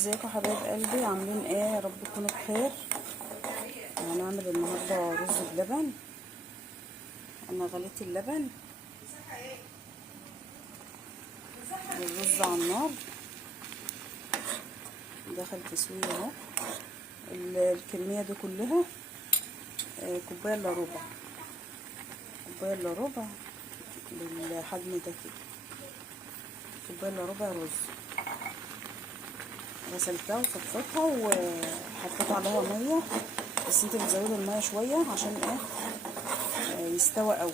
ازيكم حبايب قلبي؟ عاملين ايه؟ يا رب تكونوا بخير. هنعمل النهارده رز بلبن. انا غليت اللبن والرز على النار دخل تسويه اهو. الكميه دي كلها كوبايه الا ربع، كوبايه الا ربع بالحجم ده كده، كوبايه الا ربع رز. غسلتها وصفيتها وحطيت عليها ميه، بس انت بتزودي الميه شويه عشان ايه؟ يستوى قوي.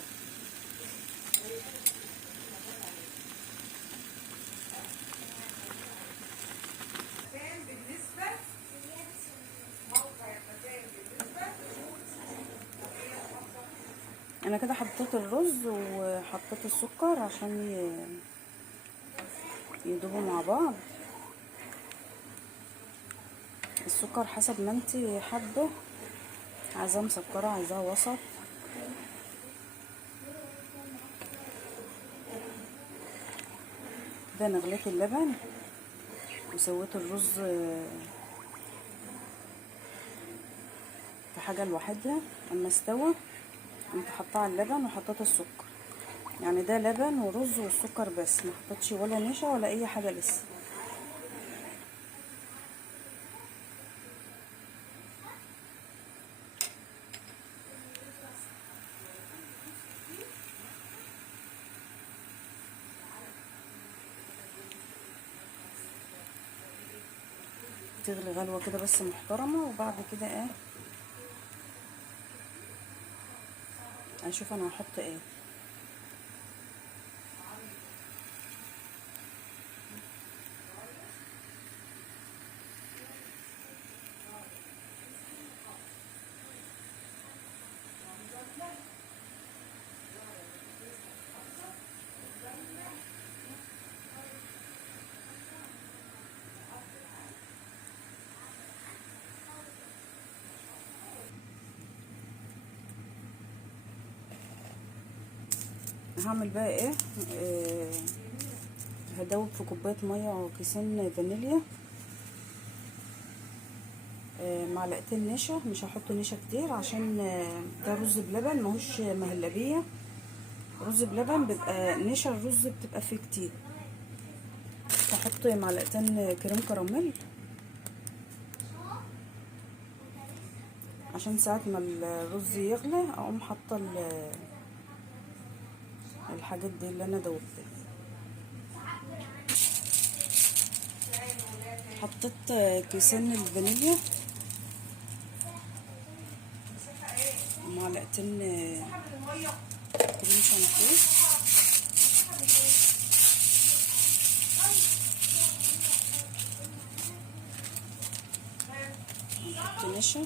انا كده حطيت الرز وحطيت السكر عشان يدوبوا مع بعض. السكر حسب ما انت حابه، عايزاه مسكره عايزاه وسط. كده انا غليت اللبن وسويت الرز في حاجه لوحدها. اما استوى قمت حطاه على اللبن وحطيت السكر، يعني ده لبن ورز والسكر بس، ما حطيتش ولا نشا ولا اي حاجه لسه. تغلي غلوه كده بس محترمه، وبعد كده اشوف انا هحط ايه. هعمل بقى ايه؟ هدوب في كوبايه ميه وكيسين فانيليا، معلقتين نشا. مش هحط نشا كتير عشان ده رز بلبن ماهوش مهلبيه. رز بلبن بيبقى نشا، الرز بتبقى فيه كتير. هحط معلقتين كريم كراميل عشان ساعة ما الرز يغلى اقوم حاطه الحاجات دي اللي انا دوبتها. حطيت كيسين الفانيليا ومعلقتين كريم شانتيه، نحط نشا،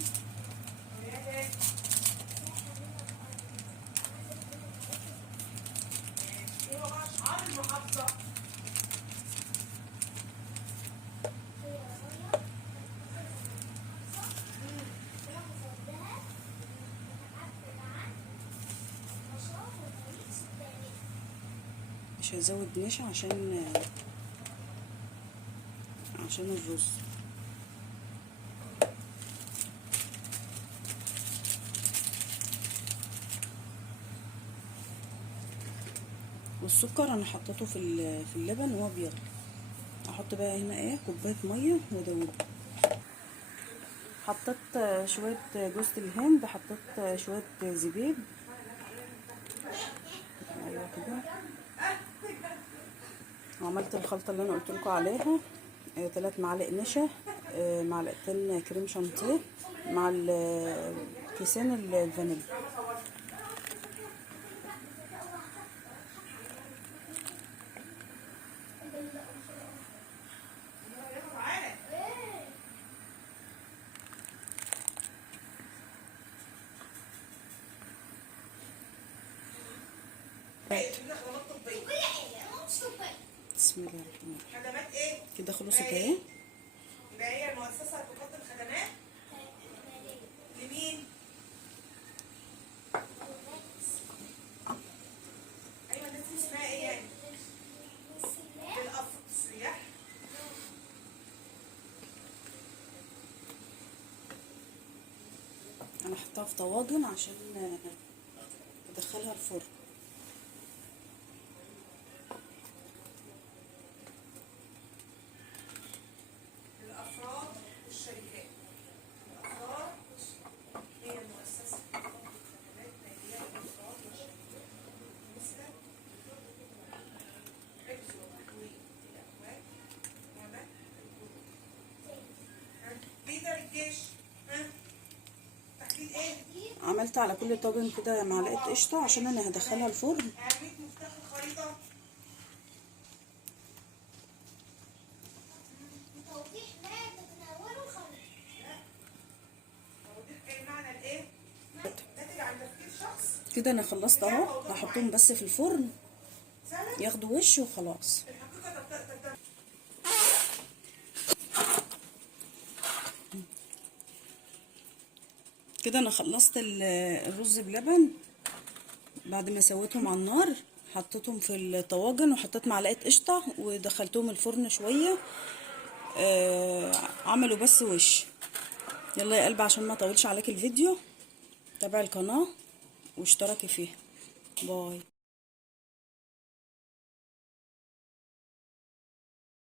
مش هزود نشا عشان الرز. والسكر انا حطيته في اللبن وهو بيغلي. احط بقى هنا كوبايه ميه وادوبه. حطيت شويه جوز الهند، حطيت شويه زبيب. ايوه كده. وعملت الخلطه اللي انا قلت لكم عليها. 3 معالق نشا، معلقتين كريم شانتيه مع كيسين الفانيليا. بسم الله الرحمن الرحيم. خدمات ايه؟ كده خلصت اهي. يبقى هي المؤسسة تقدم خدمات لمين؟ ايوه الناس دي اسمها ايه يعني؟ للأسف السياح. هحطها في طواجن عشان ادخلها الفرن. الافراد والشركات. الافراد هي مؤسسه تقدم خدمات ماليه للافراد والشركات مثل حفظ وتحويل الاموال ومنع القروض. ليدر الجيش. تحديد ايه؟ عملت على كل طاجن كده معلقه قشطه عشان انا هدخلها الفرن. اهميه مفتاح الخريطه. توضيح ما تتناوله الخريطة. توضيح ايه معنى الايه؟ ناتج عن تفكير شخص. كده انا خلصت اهو، هحطهم بس في الفرن سهله. ياخدوا وش وخلاص. الحقيقه تبدأ كده انا خلصت الرز بلبن بعد ما سويتهم على النار. حطيتهم في الطواجن وحطيت معلقه قشطه ودخلتهم الفرن شويه. عملوا بس وش. يلا يا قلبي عشان ما اطولش عليك الفيديو، تابعي القناه واشتركي فيها. باي.